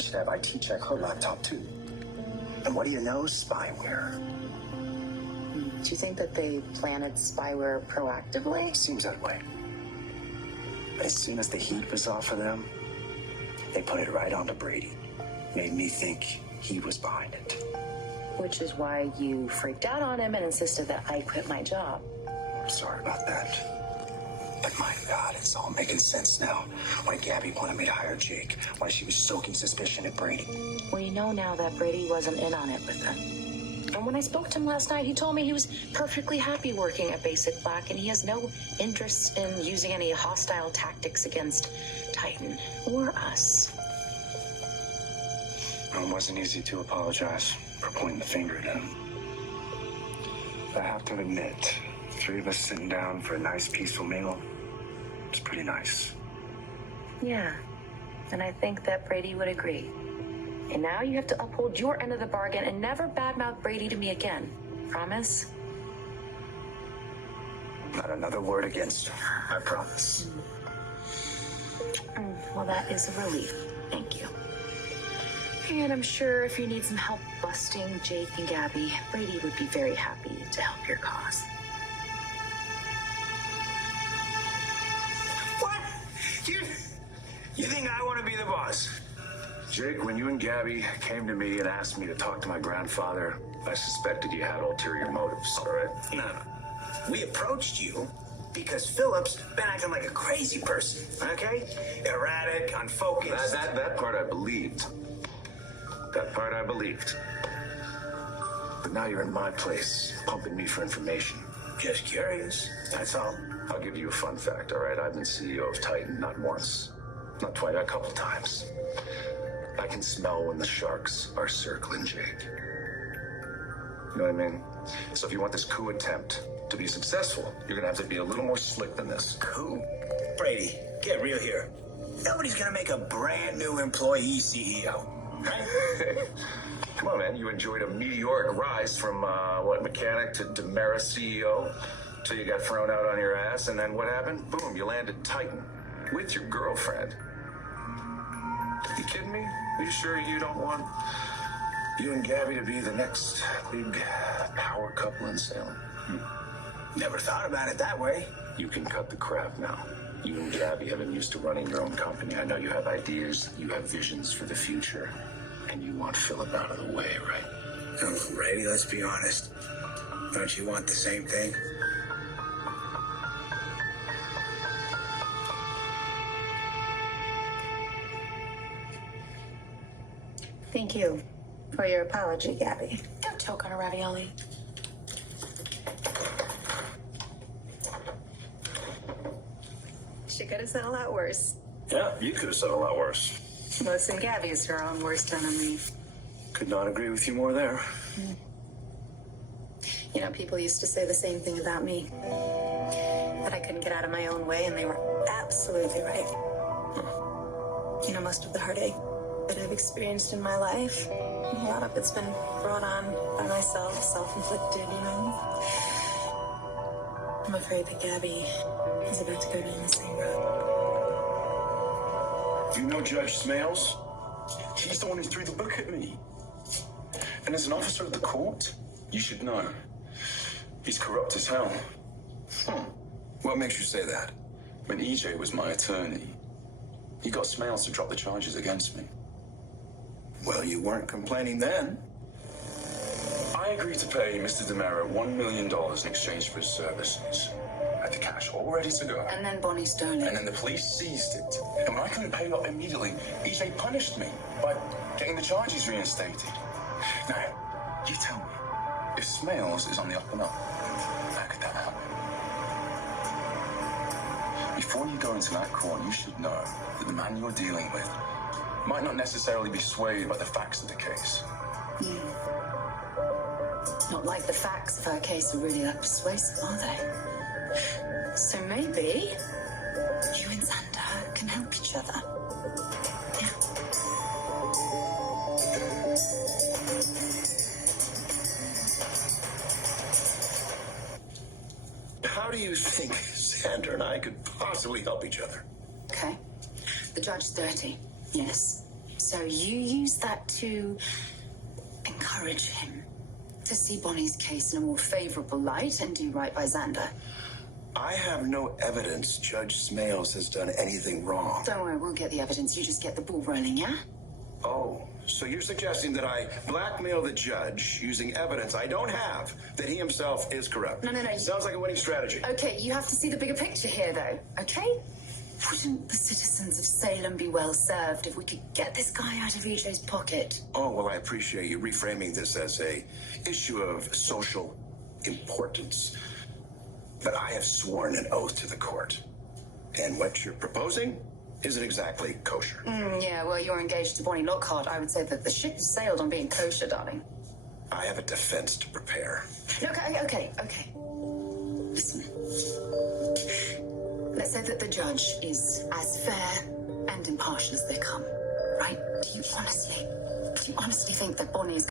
should have IT check her laptop too. And what do you know? Spyware. Do you think that they planted spyware proactively? Seems that way. But as soon as the heat was off of them, they put it right onto Brady. Made me think he was behind it. Which is why you freaked out on him and insisted that I quit my job. Sorry about that. But my God, it's all making sense now. Why Gabby wanted me to hire Jake. Why she was stoking suspicion at Brady. We know now that Brady wasn't in on it with them. And when I spoke to him last night, he told me he was perfectly happy working at Basic Black, and he has no interest in using any hostile tactics against Titan or us. It wasn't easy to apologize for pointing the finger at him. I have to admit, the three of us sitting down for a nice, peaceful meal, it's pretty nice. Yeah, and I think that Brady would agree. And now you have to uphold your end of the bargain and never badmouth Brady to me again. Promise? Not another word against her, I promise. Well, that is a relief. Thank you. And I'm sure if you need some help busting Jake and Gabby, Brady would be very happy to help your cause. What? You think I want to be the boss? Jake, when you and Gabby came to me and asked me to talk to my grandfather, I suspected you had ulterior motives, all right? No. We approached you because Philip's been acting like a crazy person, okay? Erratic, unfocused. That part I believed. That part I believed. But now you're in my place, pumping me for information. Just curious, that's all. I'll give you a fun fact, all right? I've been CEO of Titan not once, not twice, a couple times. I can smell when the sharks are circling Jake. You know what I mean? So if you want this coup attempt to be successful, you're gonna have to be a little more slick than this. Coup? Brady, get real here. Nobody's gonna make a brand new employee CEO, right? Come on, man. You enjoyed a meteoric rise from, mechanic to Demera CEO, till you got thrown out on your ass, and then what happened? Boom, you landed Titan with your girlfriend. You kidding me? Are you sure you don't want you and Gabby to be the next big power couple in Salem? Never thought about it that way. You can cut the crap now. You and Gabby have been used to running your own company. I know you have ideas, you have visions for the future, and you want Philip out of the way, right? Oh, Brady, let's be honest. Don't you want the same thing? Thank you for your apology, Gabby. Don't choke on a ravioli. She could have said a lot worse. Yeah, you could have said a lot worse. Listen, Gabby is her own worst enemy. Could not agree with you more there. You know, people used to say the same thing about me. That I couldn't get out of my own way, and they were absolutely right. You know, most of the heartache that I've experienced in my life, a lot of it's been brought on by myself, self-inflicted, you know. I'm afraid that Gabby is about to go down the same road. You know Judge Smales? He's the one who threw the book at me. And as an officer of the court, you should know. He's corrupt as hell. What makes you say that? When EJ was my attorney, he got Smales to drop the charges against me. Well, you weren't complaining then. I agreed to pay Mr. Demera $1 million in exchange for his services. I had the cash all ready to go. And then Bonnie stole it. And then the police seized it. And when I couldn't pay up immediately, EJ punished me by getting the charges reinstated. Now, you tell me, if Smales is on the up and up, how could that happen? Before you go into that court, you should know that the man you're dealing with might not necessarily be swayed by the facts of the case. Not like the facts of her case are really that persuasive, are they? So maybe you and Xander can help each other. Yeah. How do you think Xander and I could possibly help each other? Okay. The judge's dirty. Yes. So you use that to encourage him to see Bonnie's case in a more favorable light and do right by Xander. I have no evidence Judge Smales has done anything wrong. Don't worry, we'll get the evidence. You just get the ball rolling, yeah? Oh, so you're suggesting that I blackmail the judge using evidence I don't have that he himself is corrupt? No. Sounds like a winning strategy. Okay, you have to see the bigger picture here, though, okay? Wouldn't the citizens of Salem be well served if we could get this guy out of EJ's pocket? Oh, well, I appreciate you reframing this as a issue of social importance. But I have sworn an oath to the court. And what you're proposing isn't exactly kosher. Yeah, well, you're engaged to Bonnie Lockhart. I would say that the ship has sailed on being kosher, darling. I have a defense to prepare. Okay. Listen. Let's say that the judge is as fair and impartial as they come, right? Do you honestly think that Bonnie's